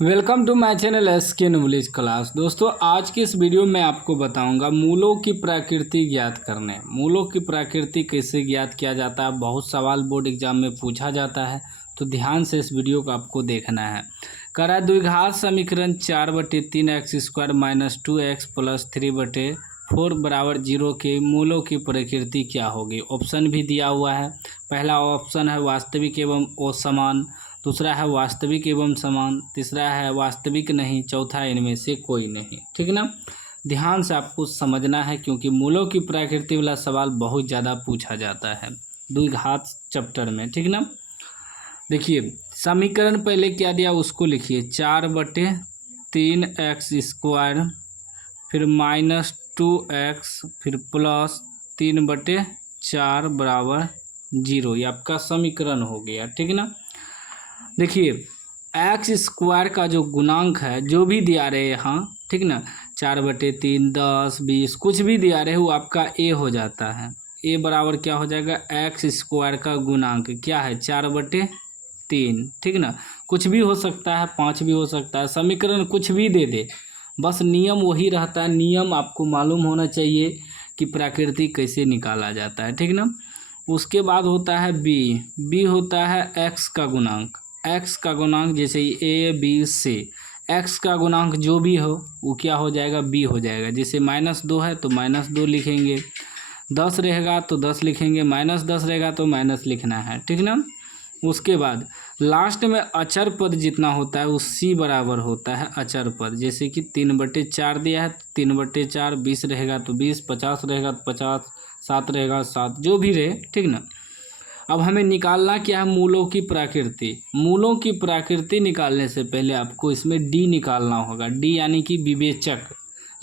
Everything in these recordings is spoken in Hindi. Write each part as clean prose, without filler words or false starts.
Welcome to my channel SK English class. दोस्तों, आज की इस वीडियो में आपको बताऊंगा मूलों की प्रकृति ज्ञात करने। मूलों की प्रकृति कैसे ज्ञात किया जाता है, बहुत सवाल बोर्ड एग्जाम में पूछा जाता है, तो ध्यान से इस वीडियो को आपको देखना है। कह रहा है द्विघात समीकरण 4/3x² - 2x + 3/4 = 0 के मूलों की प्रकृति क्या होगी। ऑप्शन भी दिया हुआ है। पहला ऑप्शन है वास्तविक एवं असमान, दूसरा है वास्तविक एवं समान, तीसरा है वास्तविक नहीं, चौथा इनमें से कोई नहीं। ठीक ना, ध्यान से आपको समझना है क्योंकि मूलों की प्रकृति वाला सवाल बहुत ज़्यादा पूछा जाता है द्विघात चैप्टर में। ठीक ना, देखिए समीकरण पहले क्या दिया उसको लिखिए। 4/3x², फिर -2x, फिर +3/4 = 0। ये आपका समीकरण हो गया। ठीक ना, देखिए x² का जो गुणांक है, जो भी दिया रहे यहाँ, ठीक ना, 4/3, 10, 20 कुछ भी दिया रहे वो आपका a हो जाता है। a बराबर क्या हो जाएगा, x² का गुणांक क्या है 4/3। ठीक ना, कुछ भी हो सकता है, 5 भी हो सकता है, समीकरण कुछ भी दे दे, बस नियम वही रहता है। नियम आपको मालूम होना चाहिए कि प्रकृति कैसे निकाला जाता है। ठीक ना, उसके बाद होता है b होता है x का गुणांक। x का गुणांक जैसे a b c, x का गुणांक जो भी हो वो क्या हो जाएगा, b हो जाएगा। जैसे -2 है तो -2 लिखेंगे, 10 रहेगा तो 10 लिखेंगे, -10 रहेगा तो माइनस लिखना है। ठीक ना, उसके बाद लास्ट में अचर पद जितना होता है वो c बराबर होता है अचर पद। जैसे कि 3/4 दिया है तो 3/4, 20 रहेगा तो 20, 50 रहेगा तो 50, 7 रहेगा 7, जो भी रहे। ठीक ना, अब हमें निकालना क्या है, मूलों की प्रकृति। मूलों की प्रकृति निकालने से पहले आपको इसमें डी निकालना होगा। डी यानी कि विवेचक,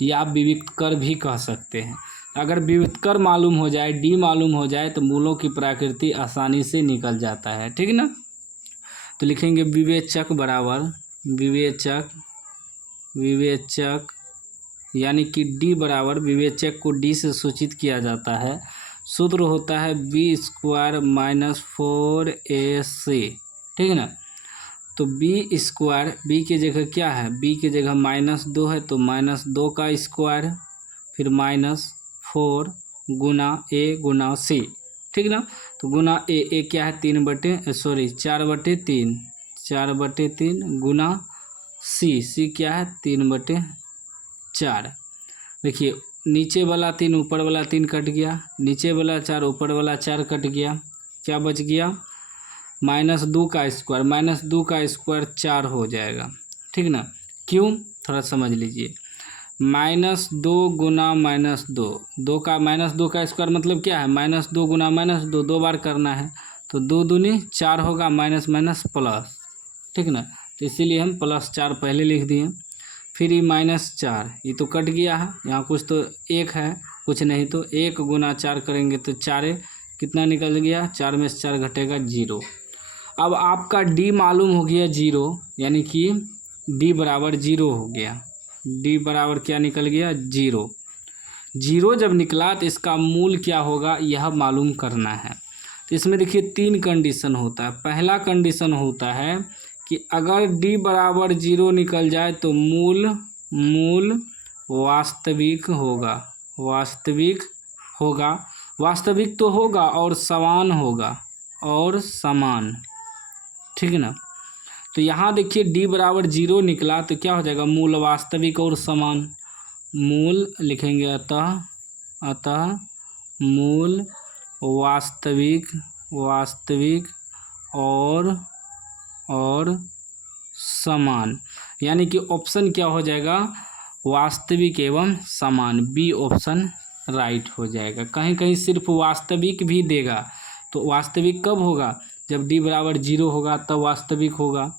या आप विविक्तकर भी कह सकते हैं। अगर विविक्तकर मालूम हो जाए, डी मालूम हो जाए तो मूलों की प्रकृति आसानी से निकल जाता है। ठीक ना, तो लिखेंगे विवेचक बराबर विवेचक यानी कि डी बराबर, विवेचक को डी से सूचित किया जाता है। सूत्र होता है b² - 4ac। ठीक है ना, तो b², b की जगह क्या है, b की जगह -2 है तो -2 का स्क्वायर, फिर -4 गुना a गुना c। ठीक ना, तो गुना a क्या है 4/3 गुना c क्या है 3/4। देखिए नीचे वाला 3 ऊपर वाला 3 कट गया, नीचे वाला 4 ऊपर वाला 4 कट गया, क्या बच गया, -2 का स्क्वायर। -2 का स्क्वायर 4 हो जाएगा। ठीक ना, क्यों, थोड़ा समझ लीजिए। -2 गुना -2, 2 का स्क्वायर मतलब क्या है, -2 गुना -2, 2 बार करना है तो 2 दूनी 4 होगा, माइनस माइनस प्लस। ठीक ना, तो इसीलिए हम +4 पहले लिख दिए। फिर ये -4, ये तो कट गया है, यहाँ कुछ तो 1 है, कुछ नहीं तो 1 गुना 4 करेंगे तो 4 कितना निकल गया, 4 में से 4 घटेगा 0। अब आपका d मालूम हो गया 0, यानी कि d बराबर 0 हो गया। d बराबर क्या निकल गया, 0। 0 जब निकला तो इसका मूल क्या होगा यह मालूम करना है। तो इसमें देखिए 3 कंडीशन होता है। पहला कंडीशन होता है कि अगर d बराबर 0 निकल जाए तो मूल वास्तविक होगा। वास्तविक तो होगा और समान। ठीक है ना, तो यहाँ देखिए d बराबर 0 निकला तो क्या हो जाएगा, मूल वास्तविक और समान। मूल लिखेंगे अतः मूल वास्तविक और समान, यानी कि ऑप्शन क्या हो जाएगा, वास्तविक एवं समान। बी ऑप्शन राइट हो जाएगा। कहीं कहीं सिर्फ वास्तविक भी देगा, तो वास्तविक कब होगा, जब d बराबर 0 होगा तब वास्तविक होगा।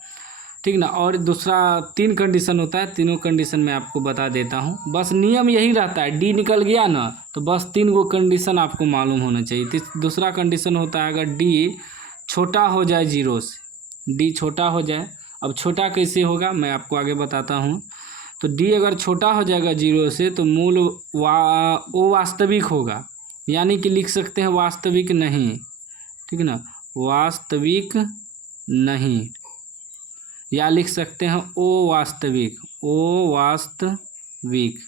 ठीक ना, और दूसरा 3 कंडीशन होता है, तीनों कंडीशन मैं आपको बता देता हूँ। बस नियम यही रहता है, d निकल गया ना तो बस 3 गो कंडीशन आपको मालूम होना चाहिए। दूसरा कंडीशन होता है अगर d छोटा हो जाए 0 से, d छोटा हो जाए। अब छोटा कैसे होगा मैं आपको आगे बताता हूँ। तो d अगर छोटा हो जाएगा 0 से तो मूल वास्तविक होगा, यानी कि लिख सकते हैं वास्तविक नहीं। ठीक है ना, वास्तविक नहीं, या लिख सकते हैं ओ वास्तविक, ओ वास्तविक,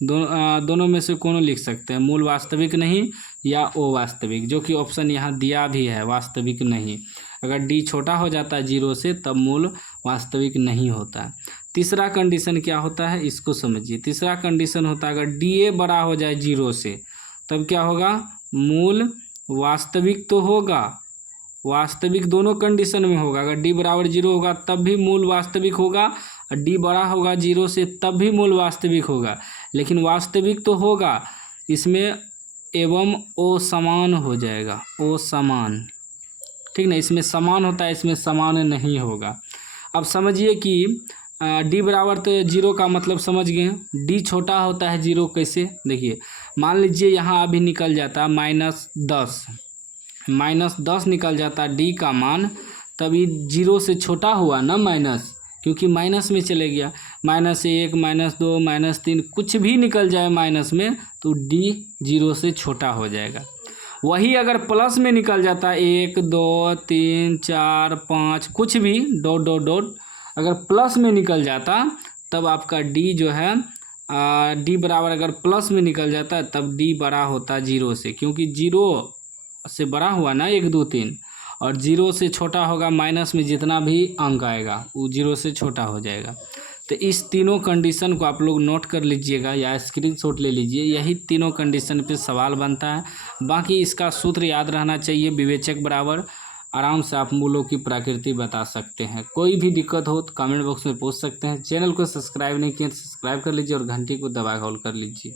दोनों में से कोनो लिख सकते हैं, मूल वास्तविक नहीं या ओ वास्तविक, जो कि ऑप्शन यहाँ दिया भी है वास्तविक नहीं। अगर डी छोटा हो जाता है 0 से तब मूल वास्तविक नहीं होता है। तीसरा कंडीशन क्या होता है इसको समझिए। तीसरा कंडीशन होता है अगर डी ए बड़ा हो जाए 0 से तब क्या होगा, मूल वास्तविक तो होगा, वास्तविक दोनों कंडीशन में होगा। अगर डी बराबर 0 होगा तब भी मूल वास्तविक होगा, और डी बड़ा होगा 0 से तब भी मूल वास्तविक होगा। लेकिन वास्तविक तो होगा, इसमें एवं ओ समान हो जाएगा, ओ समान, ठीक ना, इसमें समान होता है, इसमें समान नहीं होगा। अब समझिए कि डी बराबर तो 0 का मतलब समझ गए, डी छोटा होता है 0 कैसे, देखिए मान लीजिए यहाँ अभी निकल जाता -10, -10 निकल जाता डी का मान, तभी 0 से छोटा हुआ ना माइनस, क्योंकि माइनस में चले गया, -1 -2 -3 कुछ भी निकल जाए माइनस में तो डी 0 से छोटा हो जाएगा। वही अगर प्लस में निकल जाता 1 2 3 4 5 कुछ भी डॉट डॉट डॉट अगर प्लस में निकल जाता तब आपका डी जो है डी बराबर अगर प्लस में निकल जाता तब डी बड़ा होता 0 से, क्योंकि 0 से बड़ा हुआ ना 1 2 3, और 0 से छोटा होगा माइनस में जितना भी अंक आएगा वो 0 से छोटा हो जाएगा। तो इस तीनों कंडीशन को आप लोग नोट कर लीजिएगा या स्क्रीनशॉट ले लीजिए, यही तीनों कंडीशन पे सवाल बनता है। बाकी इसका सूत्र याद रहना चाहिए, विवेचक बराबर, आराम से आप मूलों की प्रकृति बता सकते हैं। कोई भी दिक्कत हो तो कमेंट बॉक्स में पूछ सकते हैं। चैनल को सब्सक्राइब नहीं किया तो सब्सक्राइब कर लीजिए और घंटी को दबा होल्ड कर लीजिए।